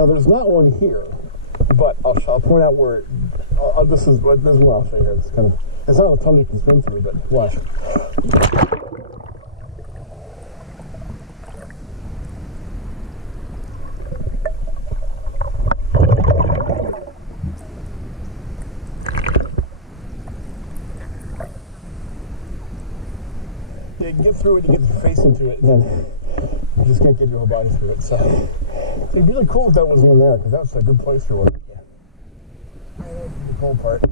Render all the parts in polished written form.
Now there's not one here, but I'll point out where. This is what I'll show you here. It's kind of, it's not a ton you can swim through, but watch. Yeah, you can get through it, you get your face into it, and then you just can't get your whole body through it. So it'd be really cool if that wasn't in there, because that was a good place for one. That's the cool part.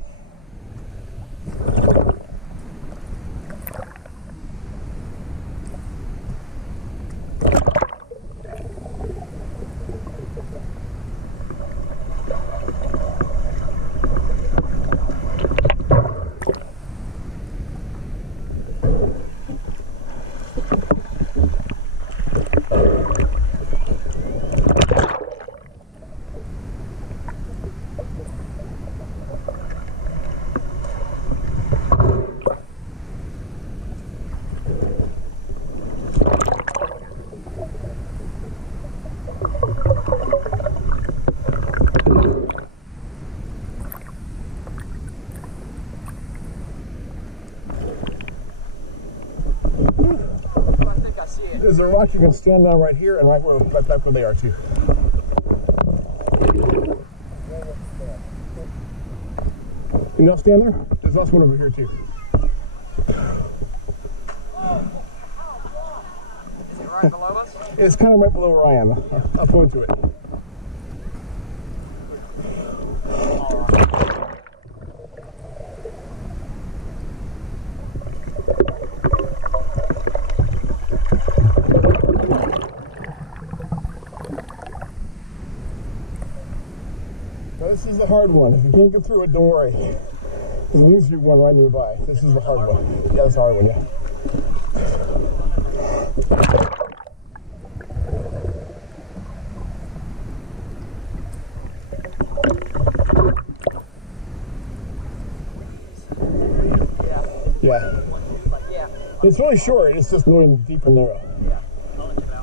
There's a rock you can stand on right here and right back where they are too. You not stand there? There's also one over here too. Is it right below us? It's kind of right below where I am. I'll point to it. This is the hard one. If you can't get through it, don't worry. There's an easier one right nearby. This is the hard one. Yeah, it's the hard one, yeah. Yeah. It's really short. It's just going deep and narrow. Yeah. I'll let you know.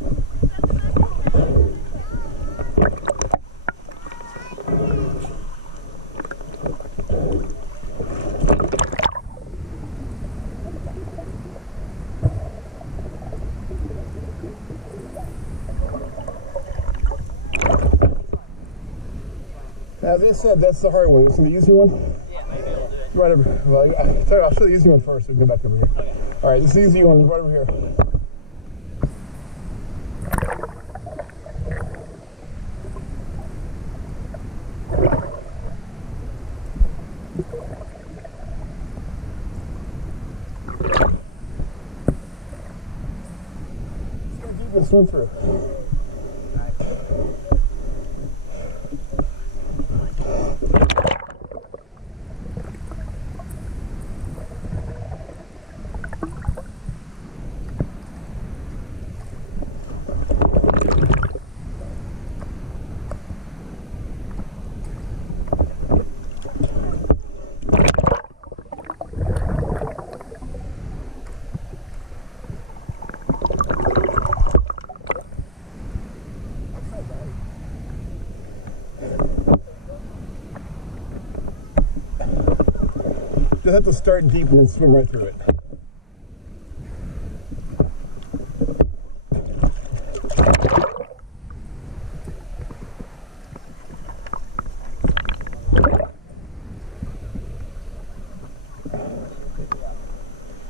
As I said, that's the hard one. This is the easy one? Yeah, maybe it'll do it. Right over. Well, I'll show the easy one first and go back over here. Okay. All right, this is the easy one. Right over here. It's going to keep it swim through. You'll have to start deep and then swim right through it.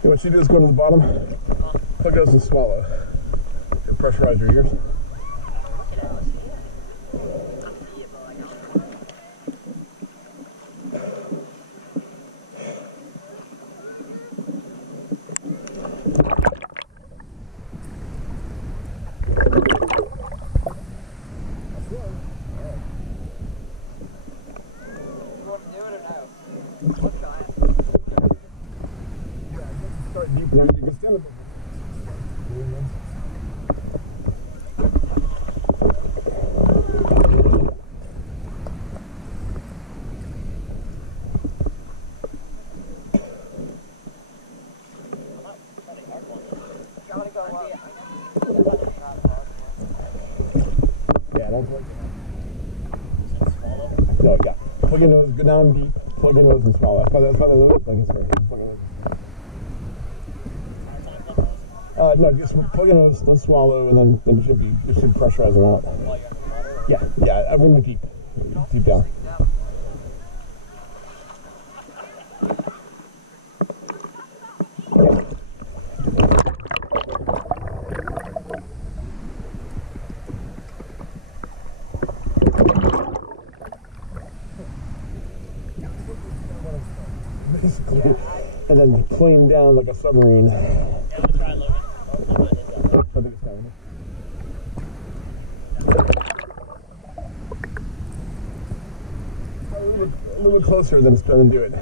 What you do is go to the bottom, plug it and swallow. And pressurize your ears. Deep now, you can stand it. Yeah, that's what. No, yeah. Plug your nose, go down deep, plug your nose and swallow. That's why they look like it's very. No, just plug your nose, then swallow, and then it should pressurize them out. Yeah, yeah, I wouldn't deep down. Basically, and then plane down like a submarine. Yeah, let's try Logan. I think it's fine. A little bit closer than do it.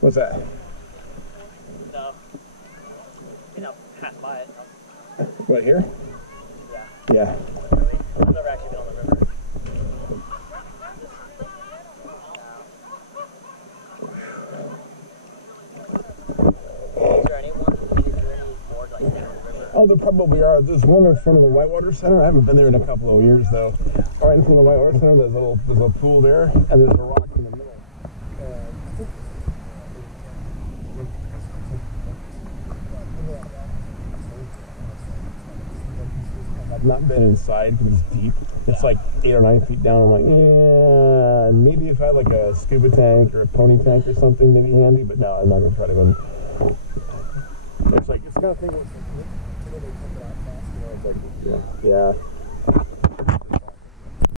What's that? No. You know, pass by it. Right here? Yeah. Yeah. Really? I've never actually been on the river. Is there any more like down the river? Oh, there probably are. There's one in front of the Whitewater Center. I haven't been there in a couple of years, though. Right in front of the Whitewater Center, there's a pool there, and there's a rock in the middle. I've not been inside because it's deep. It's like 8 or 9 feet down. I'm like, yeah, maybe if I had like a scuba tank or a pony tank or something, maybe handy, but no, I'm not going to try to go. It's like, it's kind of thing where it's like, they take it out fast, you know, it's like, yeah.